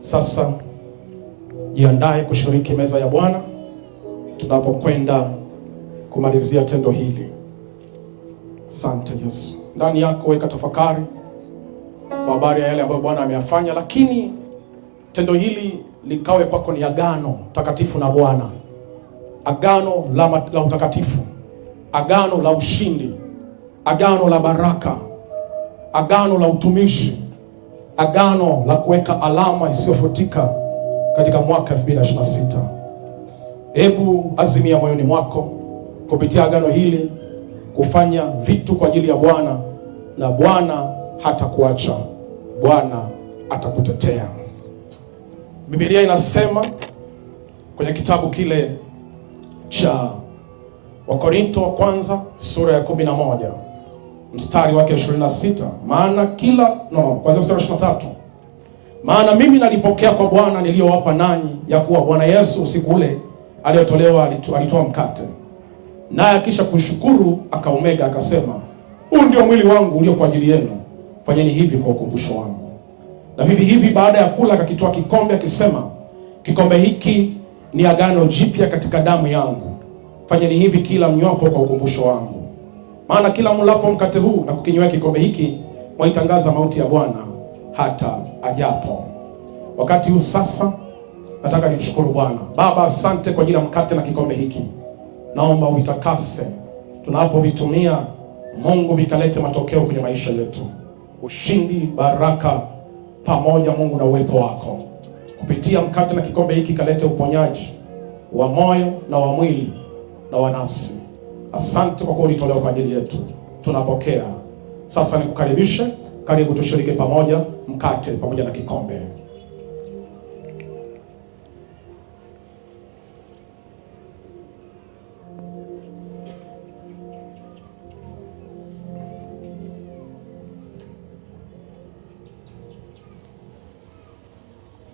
Sasa jiandae kushiriki meza ya Bwana tunapokwenda kumalizia tendo hili. Asante Yesu. Ndani yako weka tafakari kwa habari ya yale ambayo Bwana ameyafanya, lakini tendo hili likawe kwako ni agano takatifu na Bwana, agano la utakatifu, agano la ushindi, agano la baraka, agano la utumishi, agano la kuweka alama isiyofutika katika mwaka 2026. Hebu azimia moyoni mwako kupitia agano hili kufanya vitu kwa ajili ya Bwana, na Bwana hatakuacha, Bwana atakutetea. Biblia inasema kwenye kitabu kile cha Wakorinto wa kwanza sura ya 11 mstari wake 26, kwanza mstari 23, maana mimi nalipokea kwa Bwana niliyowapa nanyi, ya kuwa Bwana Yesu usiku ule aliyotolewa alitoa mkate, naye akisha kushukuru akaumega, akasema, huu ndio mwili wangu ulio kwa ajili yenu, fanyeni hivi kwa ukumbusho wangu. Na vivi hivi baada ya kula akakitoa kikombe, akisema, kikombe hiki ni agano jipya katika damu yangu, fanyeni hivi kila mnywapo kwa ukumbusho wangu. Maana kila mlapo mkate huu na kukinywea kikombe hiki, mwaitangaza mauti ya Bwana hata ajapo. Wakati huu sasa nataka nimshukuru Bwana. Baba, asante kwa ajili ya mkate na kikombe hiki. Naomba uitakase tunapovitumia Mungu vikalete matokeo kwenye maisha yetu, ushindi, baraka pamoja Mungu na uwepo wako. Kupitia mkate na kikombe hiki kalete uponyaji wa moyo na wa mwili na wa nafsi. Asante kwa kuwa ulitolewa kwa ajili yetu, tunapokea. Sasa nikukaribishe, karibu tushiriki pamoja mkate pamoja na kikombe.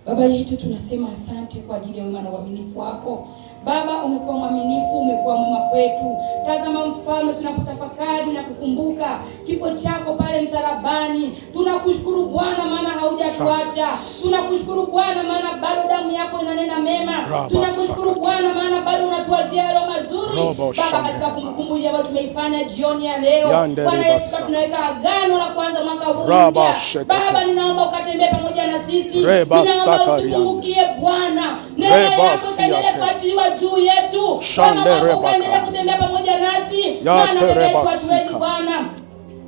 Baba yetu, tunasema asante kwa ajili ya wema na uaminifu wako. Baba, umekuwa mwaminifu, umekuwa mwema kwetu. Tazama Mfalme, tunapotafakari na kukumbuka kifo chako pale msalabani, tunakushukuru Bwana maana haujatuacha. Tunakushukuru Bwana maana bado damu yako inanena mema. Tunakushukuru Bwana maana bado unatuwazia yale mazuri. Baba, katika kumbukumbu hii ambayo tumeifanya jioni ya leo, Bwana Yesu, tunaweka agano la kwanza mwaka huu. Baba, ninaomba ukatembee pamoja na sisi. Ninaomba utukumbukie Bwana. Neema yako ikaendelee kuachiliwa juu yetu. Baba, ukaendelee kutembea pamoja nasi. Maana peke yetu hatuwezi Bwana.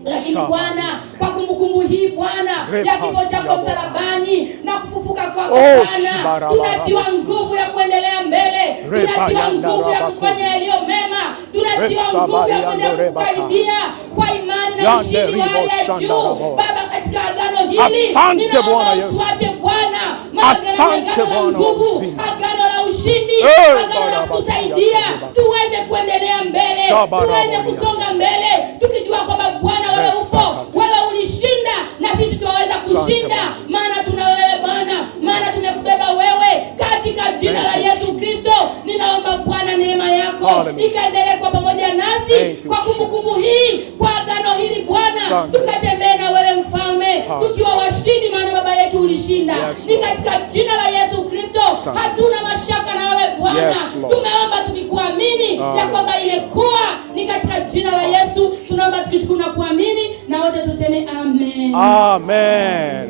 Lakini Bwana, kwa kumbukumbu hii Bwana ya kifo chako msalabani na kufufuka kwako Bwana, tunatiwa nguvu ya kuendelea mbele. Tunatiwa nguvu ya kufanya yaliyo mema. Tunatiwa nguvu ya kuendelea kukaribia kwa imani na ushindi wa hali ya juu. Baba, katika agano hili ninaomba tuache Bwana, asante Bwana, agano la ushindi, agano la kutusaidia tuweze kuendelea mbele, tuweze kusonga mbele, tukijua kwamba Bwana wewe upo, wewe ulishinda na sisi tuweza kushinda, maana tuna wewe Bwana, maana tumekubeba wewe. Katika jina la Yesu Kristo ninaomba Bwana neema yako ikaendelee kwa pamoja nasi kwa kumbukumbu hii, kwa agano hili Bwana, tukatembee na wewe Mfalme tukiwa washindi, maana Baba yetu ulishinda. Ni katika jina la Yesu Kristo, hatuna mashaka na wewe Bwana. Tumeomba tukikuamini ya kwamba imekuwa. Ni katika jina la Yesu tunaomba tukishukuru na kuamini, na wote tuseme amen. Amen.